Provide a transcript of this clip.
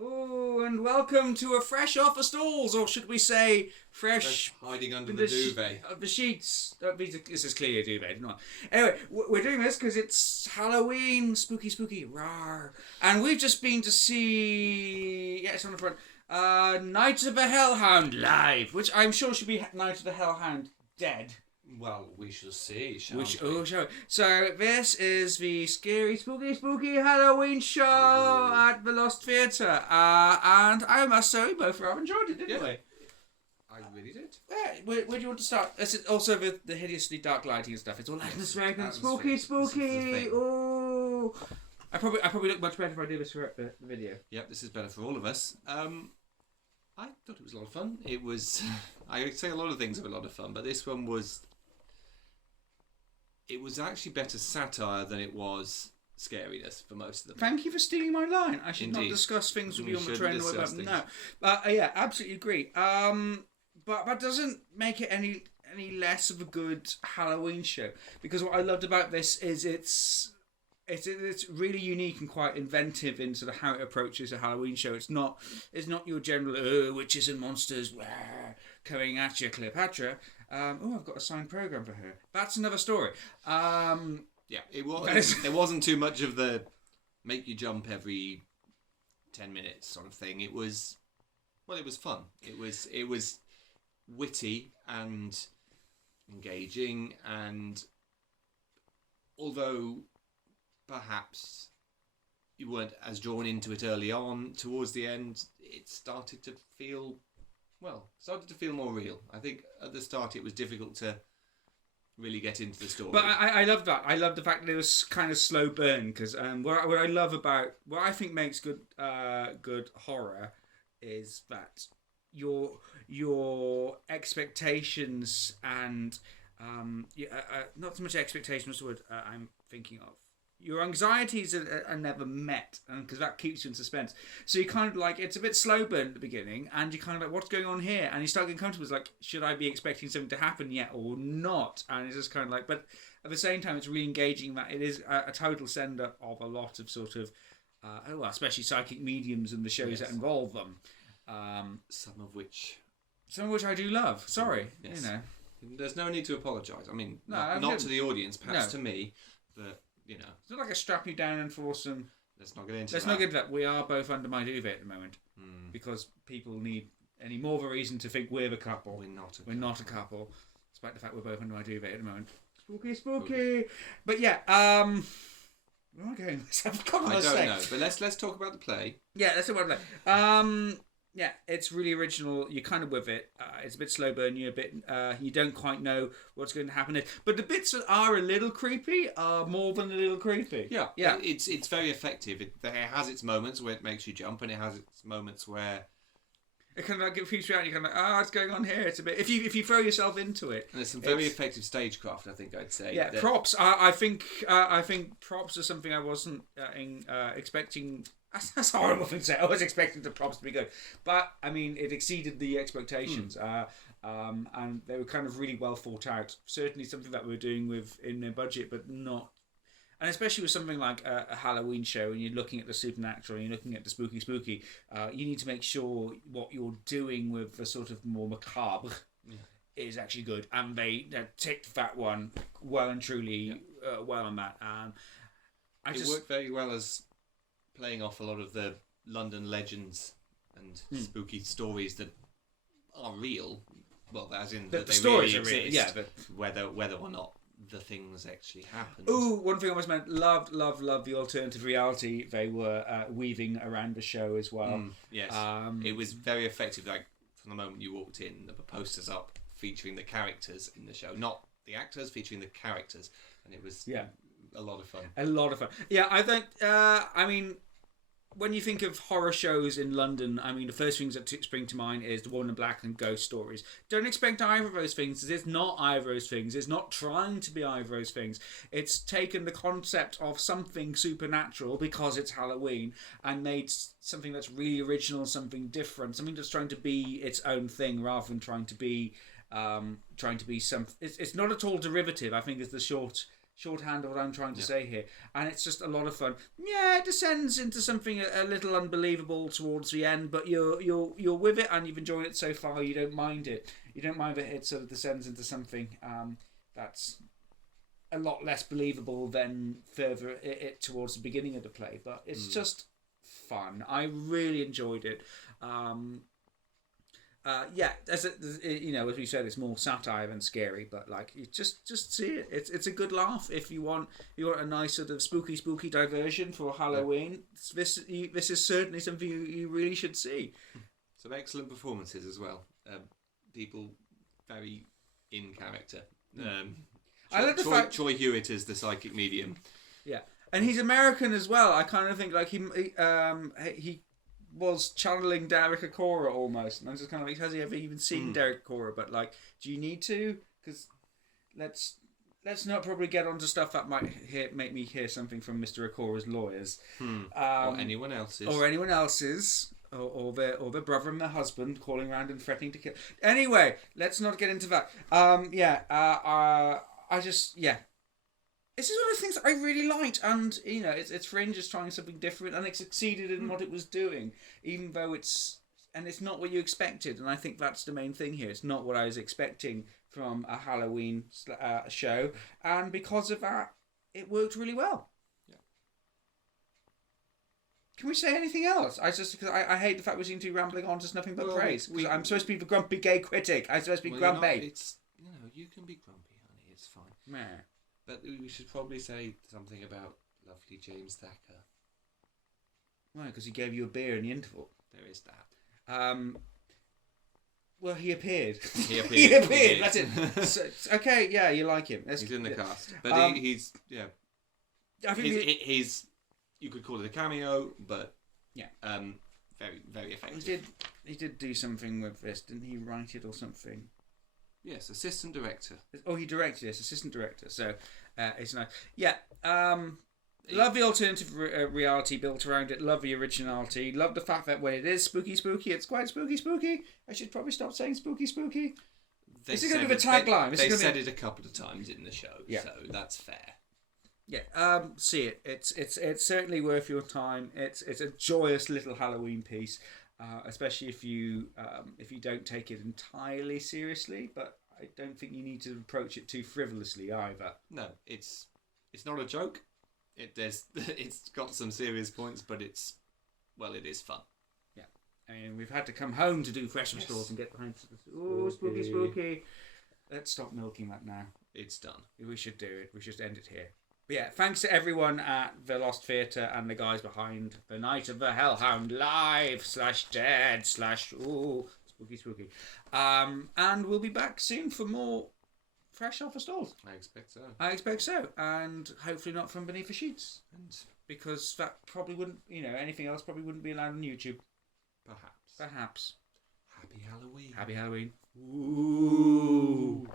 Oh, and welcome to a fresh off the stalls, or should we say fresh hiding under the duvet. Of the sheets. This is clearly a duvet, not. Anyway, we're doing this because it's Halloween, spooky, rawr. And we've just been to see. Yeah, it's on the front. Night of the Hellhound live, which I'm sure should be Night of the Hellhound dead. Well, we shall see, shall we? Shall we? So this is the scary, spooky Halloween show at the Lost Theatre, and I must say we both rather enjoyed it, didn't we? I really did. Yeah, where do you want to start? This is also the hideously dark lighting and stuff. It's all atmospheric and spooky. Oh, I probably look much better if I do this for the video. Yep, this is better for all of us. I thought it was a lot of fun. It was. I would say a lot of things were a lot of fun, but this one was. It was actually better satire than it was scariness for most of them. Thank you for stealing my line. I should not discuss things with you on the train. No, yeah, absolutely agree. But that doesn't make it any less of a good Halloween show, because what I loved about this is it's really unique and quite inventive in sort of how it approaches a Halloween show. It's not your general witches and monsters coming at you, Cleopatra. I've got a signed program for her. That's another story. Yeah, it was. There wasn't too much of the make you jump every 10 minutes sort of thing. It was fun. It was witty and engaging, and although perhaps you weren't as drawn into it early on, towards the end it started to feel more real. I think at the start it was difficult to really get into the story. But I love that. I love the fact that it was kind of slow burn, because what I love about what I think makes good horror is that your expectations and not so much expectations. What's the word I'm thinking of? Your anxieties are never met, and because that keeps you in suspense. So you kind of like, it's a bit slow burn at the beginning, and you kind of like, what's going on here? And you start getting comfortable. It's like, should I be expecting something to happen yet or not? And it's just kind of like, but at the same time, it's really engaging that it is a total send up of a lot of sort of, especially psychic mediums and the shows that involve them. Some of which I do love. Sorry, yes. There's no need to apologise. I mean, not to the audience, perhaps to me, but. It's not like a strap you down and force them. Let's not get into that. We are both under my duvet at the moment because people need any more of a reason to think we're the couple. We're not a couple. Despite the fact we're both under my duvet at the moment. Spooky. But yeah, where am I going? I don't know. But let's talk about the play. Yeah, let's talk about the play. Yeah, it's really original. You're kind of with it. It's a bit slow burn. You don't quite know what's going to happen. But the bits that are a little creepy are more than a little creepy. Yeah. It's very effective. It has its moments where it makes you jump, and it has its moments where it kind of like freaks you out. And you're kind of like, what's going on here? It's a bit. If you throw yourself into it, and there's some very effective stagecraft. I think I'd say. Yeah, props. I think props are something I wasn't expecting. That's a horrible thing to say. I was expecting the props to be good, but I mean, it exceeded the expectations, and they were kind of really well thought out. Certainly, something that we were doing in their budget, but not. And especially with something like a Halloween show, and you're looking at the supernatural, and you're looking at the spooky, you need to make sure what you're doing with the sort of more macabre is actually good, and they ticked that one well and truly well on that. It worked very well as playing off a lot of the London legends and spooky stories that are real. Well, as in that the stories really exist, are real, whether or not the things actually happen. Ooh, one thing I always meant, loved the alternative reality they were weaving around the show as well. Yes, it was very effective. Like from the moment you walked in, there were posters up featuring the characters in the show, not the actors, featuring the characters, and it was a lot of fun. Yeah, I think. I mean, when you think of horror shows in London, I mean, the first things that spring to mind is The Woman in Black and Ghost Stories. Don't expect either of those things. It's not either of those things. It's not trying to be either of those things. It's taken the concept of something supernatural because it's Halloween and made something that's really original, something different, something that's trying to be its own thing rather than trying to be some. It's not at all derivative, I think, is the short shorthand of what I'm trying to say here, and it's just a lot of fun. Yeah, it descends into something a little unbelievable towards the end, but you're with it and you've enjoyed it so far. You don't mind it. You don't mind that it sort of descends into something that's a lot less believable than further it towards the beginning of the play. But it's just fun. I really enjoyed it. As we said, it's more satire than scary, but like you just see it. It's a good laugh if you want a nice sort of spooky diversion for Halloween. This is certainly something you really should see. Some excellent performances as well. People very in character. I like the fact Troy Hewitt is the psychic medium. Yeah, and he's American as well. I kind of think like he was channeling Derek Acorah almost, and I'm just kind of like, has he ever even seen Derek Acorah? But like, do you need to? Because let's not probably get onto stuff that might make me hear something from Mr. Acorah's lawyers, or anyone else's. Or their brother and their husband calling around and threatening to kill. Anyway, let's not get into that. This is one of the things I really liked, and it's Fringe is trying something different, and it succeeded in what it was doing, even though it's not what you expected. And I think that's the main thing here. It's not what I was expecting from a Halloween show, and because of that, it worked really well. Can we say anything else? Because I hate the fact we seem to be rambling on just nothing but praise. I'm supposed to be the grumpy gay critic. I'm supposed to be grumpy. You can be grumpy, honey. It's fine. Meh. But we should probably say something about lovely James Thacker. Why? Because he gave you a beer in the interval. There is that. Well, he appeared. He appeared. He appeared. That's it. So, okay, yeah, you like him. He's in the cast, but he's I think he's. You could call it a cameo, but very, very effective. He did do something with this, didn't he? Write it or something? Yes, assistant director. Oh, he directed this, assistant director. So it's nice. Yeah. Love the alternative reality built around it. Love the originality. Love the fact that when it is spooky, it's quite spooky. I should probably stop saying spooky. This is going to be the tagline. They said it a couple of times in the show, so that's fair. Yeah, see it. It's certainly worth your time. It's a joyous little Halloween piece, especially if you don't take it entirely seriously. But I don't think you need to approach it too frivolously either. No, it's not a joke. It's got some serious points, but it is fun. Yeah, I mean we've had to come home to do Fresh Stalls and get behind. Oh, spooky. Let's stop milking that now. It's done. We should do it. We should end it here. But yeah, thanks to everyone at the Lost Theatre and the guys behind the Night of the Hellhound live /dead/ spooky. And we'll be back soon for more Fresh Off the Stalls. I expect so. And hopefully not from beneath the sheets. Because that probably wouldn't, anything else probably wouldn't be allowed on YouTube. Perhaps. Happy Halloween. Happy Halloween. Ooh.